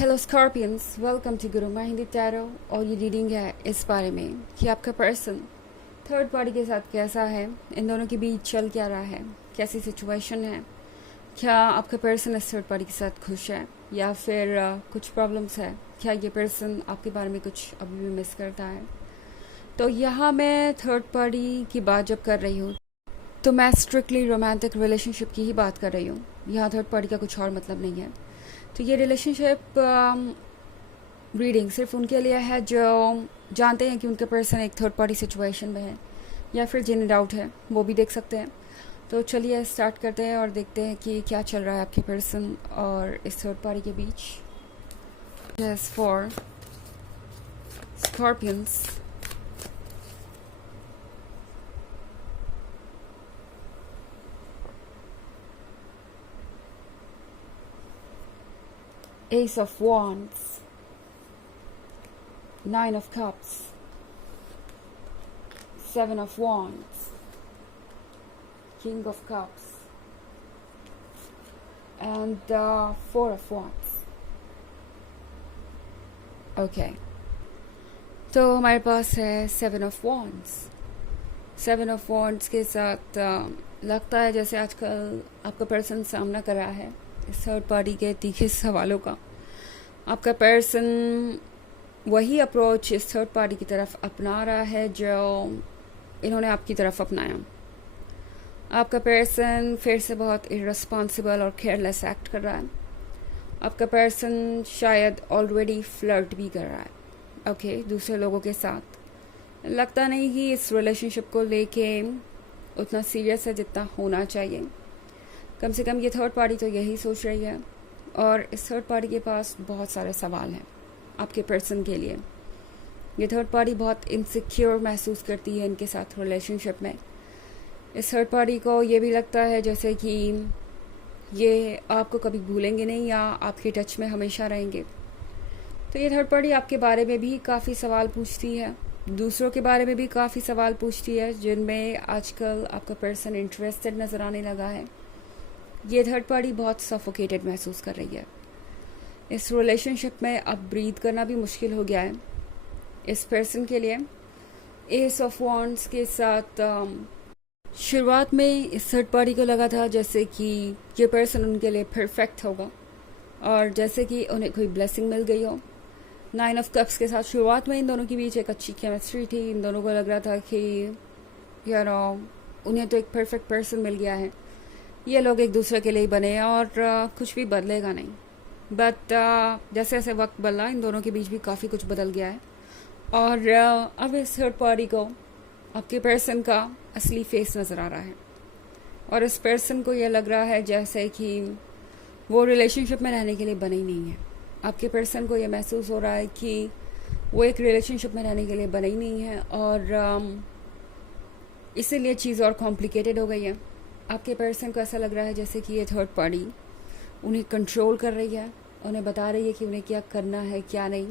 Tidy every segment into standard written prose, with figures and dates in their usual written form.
Hello Scorpions, welcome to Guru Hindi tarot. और ये reading है इस बारे में कि आपका पर्सन थर्ड पार्टी के साथ कैसा है, इन दोनों के बीच चल क्या रहा है, कैसी सिचुएशन है, क्या आपका पर्सन इस थर्ड पार्टी के साथ खुश है या फिर कुछ प्रॉब्लम्स है, क्या ये पर्सन आपके बारे में कुछ अभी भी मिस करता है। तो यहाँ मैं थर्ड पार्टी की बात जब कर रही हूँ तो मैं स्ट्रिक्टली रोमांटिक रिलेशनशिप की ही बात कर रही हूँ। यहाँ थर्ड पार्टी का कुछ और मतलब नहीं है। तो ये रिलेशनशिप रीडिंग सिर्फ उनके लिए है जो जानते हैं कि उनका पर्सन एक थर्ड पार्टी सिचुएशन में है या फिर जिन्हें डाउट है वो भी देख सकते हैं। तो चलिए स्टार्ट करते हैं और देखते हैं कि क्या चल रहा है आपके पर्सन और इस थर्ड पार्टी के बीच। Just for scorpions, Ace of Wands, Nine of Cups, Seven of Wands, King of Cups, and Four of Wands. Okay. तो हमारे पास है Seven of Wands. Seven of Wands के साथ लगता है जैसे आजकल आपका पर्सन सामना कर रहा है इस थर्ड पार्टी के तीखे सवालों का। आपका पर्सन वही अप्रोच इस थर्ड पार्टी की तरफ अपना रहा है जो इन्होंने आपकी तरफ अपनाया। आपका पर्सन फिर से बहुत इररिस्पॉन्सिबल और केयरलेस एक्ट कर रहा है। आपका पर्सन शायद ऑलरेडी फ्लर्ट भी कर रहा है ओके दूसरे लोगों के साथ। लगता नहीं कि इस रिलेशनशिप को लेके उतना सीरियस है जितना होना चाहिए। कम से कम ये थर्ड पार्टी तो यही सोच रही है और इस थर्ड पार्टी के पास बहुत सारे सवाल हैं आपके पर्सन के लिए। ये थर्ड पार्टी बहुत इनसिक्योर महसूस करती है इनके साथ रिलेशनशिप में। इस थर्ड पार्टी को ये भी लगता है जैसे कि ये आपको कभी भूलेंगे नहीं या आपके टच में हमेशा रहेंगे। तो ये थर्ड पार्टी आपके बारे में भी काफ़ी सवाल पूछती है, दूसरों के बारे में भी काफ़ी सवाल पूछती है जिनमें आजकल आपका पर्सन इंटरेस्टेड नज़र आने लगा है। ये थर्ड पार्टी बहुत सफोकेटेड महसूस कर रही है। इस रिलेशनशिप में अब ब्रीथ करना भी मुश्किल हो गया है इस पर्सन के लिए। एस ऑफ वॉन्ड्स के साथ शुरुआत में इस थर्ड पार्टी को लगा था जैसे कि ये पर्सन उनके लिए परफेक्ट होगा और जैसे कि उन्हें कोई ब्लेसिंग मिल गई हो। नाइन ऑफ कप्स के साथ शुरुआत में इन दोनों के बीच एक अच्छी केमिस्ट्री थी। इन दोनों को लग रहा था कि उन्हें तो एक परफेक्ट पर्सन मिल गया है, ये लोग एक दूसरे के लिए ही बने और कुछ भी बदलेगा नहीं। बट जैसे जैसे वक्त बदला इन दोनों के बीच भी काफ़ी कुछ बदल गया है और अब इस थर्ड पार्टी को आपके पर्सन का असली फेस नज़र आ रहा है और इस पर्सन को ये लग रहा है जैसे कि वो रिलेशनशिप में रहने के लिए बने ही नहीं है। आपके पर्सन को ये महसूस हो रहा है कि वो एक रिलेशनशिप में रहने के लिए बने ही नहीं है और इसीलिए चीज़ और कॉम्प्लिकेटेड हो गई है। आपके पर्सन को ऐसा लग रहा है जैसे कि ये थर्ड पार्टी उन्हें कंट्रोल कर रही है, उन्हें बता रही है कि उन्हें क्या करना है क्या नहीं।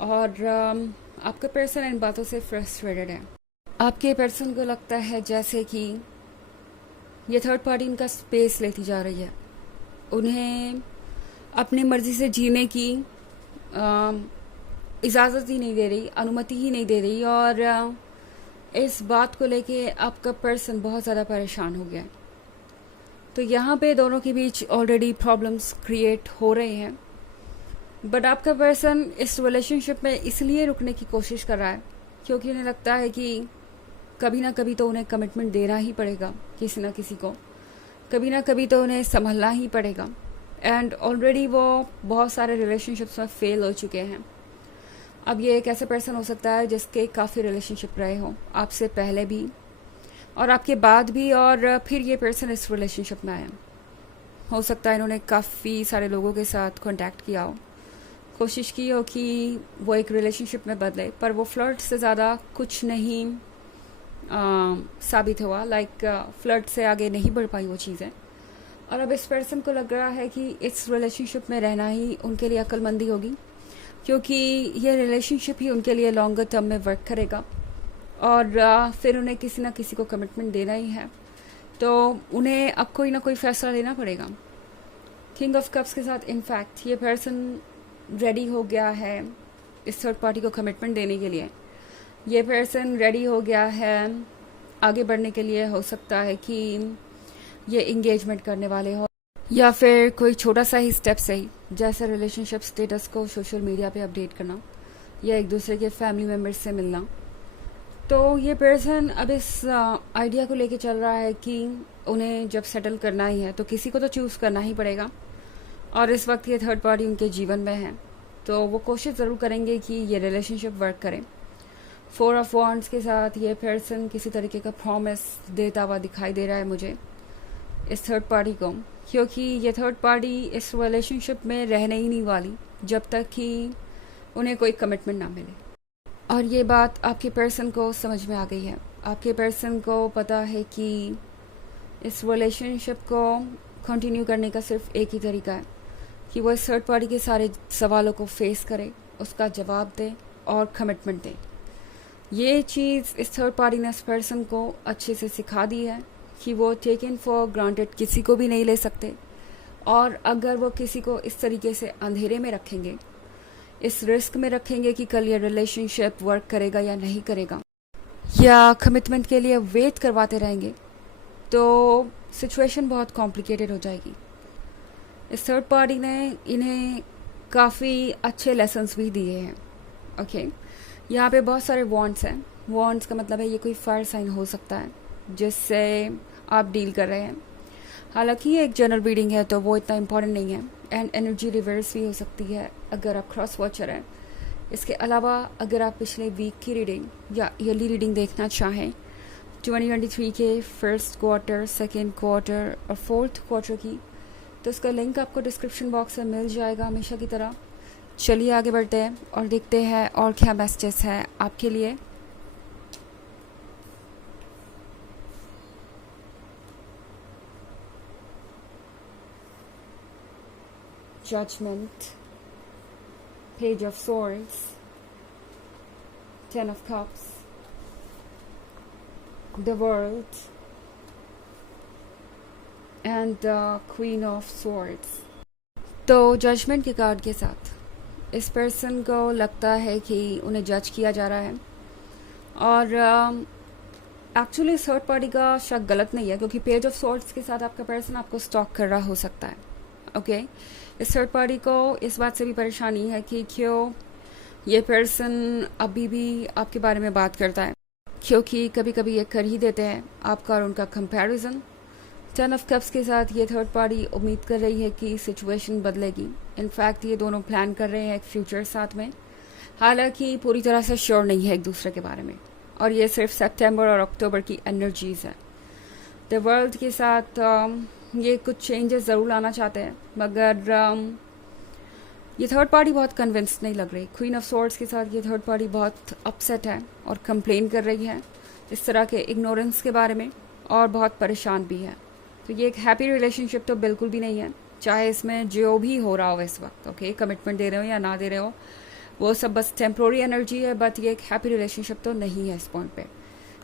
और आपका पर्सन इन बातों से फ्रस्ट्रेटेड है। आपके पर्सन को लगता है जैसे कि ये थर्ड पार्टी उनका स्पेस लेती जा रही है, उन्हें अपनी मर्ज़ी से जीने की इजाज़त ही नहीं दे रही, अनुमति ही नहीं दे रही और इस बात को लेके आपका पर्सन बहुत ज़्यादा परेशान हो गया है। तो यहाँ पे दोनों के बीच ऑलरेडी प्रॉब्लम्स क्रिएट हो रहे हैं बट आपका पर्सन इस रिलेशनशिप में इसलिए रुकने की कोशिश कर रहा है क्योंकि उन्हें लगता है कि कभी ना कभी तो उन्हें कमिटमेंट देना ही पड़ेगा किसी ना किसी को, कभी ना कभी तो उन्हें संभलना ही पड़ेगा। एंड ऑलरेडी वो बहुत सारे रिलेशनशिप्स में फेल हो चुके हैं। अब ये एक ऐसे पर्सन हो सकता है जिसके काफ़ी रिलेशनशिप रहे हों आपसे पहले भी और आपके बाद भी और फिर ये पर्सन इस रिलेशनशिप में आया। हो सकता है इन्होंने काफ़ी सारे लोगों के साथ कांटेक्ट किया हो, कोशिश की हो कि वो एक रिलेशनशिप में बदले, पर वो फ्लर्ट से ज़्यादा कुछ नहीं साबित हुआ। लाइक फ्लर्ट से आगे नहीं बढ़ पाई वो चीज़ें और अब इस पर्सन को लग रहा है कि इस रिलेशनशिप में रहना ही उनके लिए अक्लमंदी होगी क्योंकि ये रिलेशनशिप ही उनके लिए लॉन्गर टर्म में वर्क करेगा और फिर उन्हें किसी ना किसी को कमिटमेंट देना ही है। तो उन्हें अब कोई ना कोई फैसला लेना पड़ेगा। किंग ऑफ कप्स के साथ इनफैक्ट ये पर्सन रेडी हो गया है इस थर्ड पार्टी को कमिटमेंट देने के लिए, ये पर्सन रेडी हो गया है आगे बढ़ने के लिए। हो सकता है कि ये इंगेजमेंट करने वाले हो, या फिर कोई छोटा सा ही स्टेप सही, जैसे रिलेशनशिप स्टेटस को सोशल मीडिया पे अपडेट करना या एक दूसरे के फैमिली मेम्बर्स से मिलना। तो ये पर्सन अब इस आइडिया को लेके चल रहा है कि उन्हें जब सेटल करना ही है तो किसी को तो चूज़ करना ही पड़ेगा, और इस वक्त ये थर्ड पार्टी उनके जीवन में है, तो वो कोशिश ज़रूर करेंगे कि ये रिलेशनशिप वर्क करे। 4 ऑफ वॉन्ड्स के साथ ये पर्सन किसी तरीके का प्रॉमिस देता हुआ दिखाई दे रहा है मुझे इस थर्ड पार्टी को, क्योंकि ये थर्ड पार्टी इस रिलेशनशिप में रहने ही नहीं वाली जब तक कि उन्हें कोई कमिटमेंट ना मिले। और ये बात आपके पर्सन को समझ में आ गई है। आपके पर्सन को पता है कि इस रिलेशनशिप को कंटिन्यू करने का सिर्फ एक ही तरीका है कि वो इस थर्ड पार्टी के सारे सवालों को फेस करे, उसका जवाब दे और कमिटमेंट दे। ये चीज़ इस थर्ड पार्टी ने इस पर्सन को अच्छे से सिखा दी है कि वो टेकन फॉर ग्रांटेड किसी को भी नहीं ले सकते, और अगर वो किसी को इस तरीके से अंधेरे में रखेंगे, इस रिस्क में रखेंगे कि कल ये रिलेशनशिप वर्क करेगा या नहीं करेगा, या कमिटमेंट के लिए वेट करवाते रहेंगे, तो सिचुएशन बहुत कॉम्प्लिकेटेड हो जाएगी। इस थर्ड पार्टी ने इन्हें काफ़ी अच्छे लेसन्स भी दिए हैं। ओके, यहाँ पे बहुत सारे वॉन्ड्स हैं। वॉन्ड्स का मतलब है ये कोई फायर साइन हो सकता है जिससे आप डील कर रहे हैं। हालांकि ये एक जनरल रीडिंग है तो वो इतना इम्पॉर्टेंट नहीं है, एंड एनर्जी रिवर्स भी हो सकती है अगर आप क्रॉस वॉचर हैं। इसके अलावा अगर आप पिछले वीक की रीडिंग या ईयरली रीडिंग देखना चाहें 2023 के फर्स्ट क्वार्टर, सेकेंड क्वार्टर और फोर्थ क्वार्टर की, तो उसका लिंक आपको डिस्क्रिप्शन बॉक्स में मिल जाएगा हमेशा की तरह। चलिए आगे बढ़ते हैं और देखते हैं और क्या मैसेजेस है आपके लिए। Judgment, Page of Swords, 10 of Cups, the World, and the Queen of Swords. तो जजमेंट के कार्ड के साथ इस पर्सन को लगता है कि उन्हें जज किया जा रहा है, और एक्चुअली थर्ड पार्टी का शक गलत नहीं है, क्योंकि पेज ऑफ सॉर्ड्स के साथ आपका पर्सन आपको स्टॉक कर रहा हो सकता है। ओके, इस थर्ड पार्टी को इस बात से भी परेशानी है कि क्यों ये पर्सन अभी भी आपके बारे में बात करता है, क्योंकि कभी कभी ये कर ही देते हैं आपका और उनका कंपैरिजन। 10 ऑफ कप्स के साथ ये थर्ड पार्टी उम्मीद कर रही है कि सिचुएशन बदलेगी। इनफैक्ट ये दोनों प्लान कर रहे हैं एक फ्यूचर साथ में, हालांकि पूरी तरह से श्योर नहीं है एक दूसरे के बारे में, और ये सिर्फ सितंबर और अक्टूबर की एनर्जीज है। द वर्ल्ड के साथ ये कुछ चेंजेस ज़रूर लाना चाहते हैं, मगर ये थर्ड पार्टी बहुत कन्विंस नहीं लग रही। क्वीन ऑफ सॉर्ड्स के साथ ये थर्ड पार्टी बहुत अपसेट है और कंप्लेन कर रही है इस तरह के इग्नोरेंस के बारे में, और बहुत परेशान भी है। तो ये एक हैप्पी रिलेशनशिप तो बिल्कुल भी नहीं है, चाहे इसमें जो भी हो रहा हो इस वक्त। ओके, कमिटमेंट दे रहे हो या ना दे रहे हो, वो सब बस टेम्प्रोरी एनर्जी है, बट ये एक हैप्पी रिलेशनशिप तो नहीं है इस पॉइंट पे।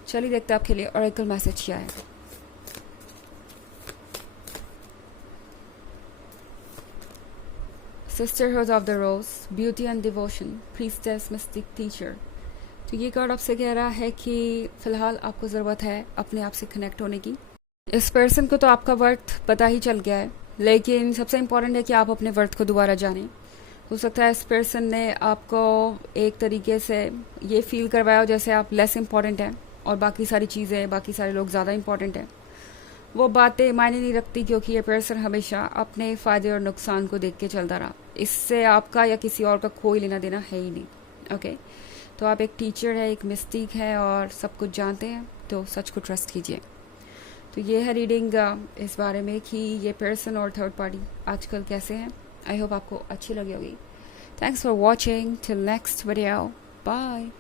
चलिए देखते हैं आपके लिए ऑरेकल मैसेज क्या है। Sisterhood of the rose, beauty and devotion, priestess, mystic, teacher. तो ये कार्ड आपसे कह रहा है कि फिलहाल आपको ज़रूरत है अपने आप से कनेक्ट होने की। इस पर्सन को तो आपका वर्थ पता ही चल गया है, लेकिन सबसे इम्पॉर्टेंट है कि आप अपने वर्थ को दोबारा जानें। हो सकता है इस पर्सन ने आपको एक तरीके से ये फील करवाया हो जैसे आप लेस इम्पॉर्टेंट हैं और बाकी सारी चीज़ें, बाकी सारे लोग ज़्यादा इम्पॉर्टेंट हैं। वो बातें मायने नहीं रखती, क्योंकि ये पर्सन हमेशा अपने फ़ायदे और नुकसान को देख के चलता रहा। इससे आपका या किसी और का कोई लेना देना है ही नहीं। ओके, तो आप एक टीचर है, एक मिस्टिक है और सब कुछ जानते हैं, तो सच को ट्रस्ट कीजिए। तो ये है रीडिंग इस बारे में कि ये पर्सन और थर्ड पार्टी आजकल कैसे हैं। आई होप आपको अच्छी लगी होगी। Thanks for watching, till next video, bye.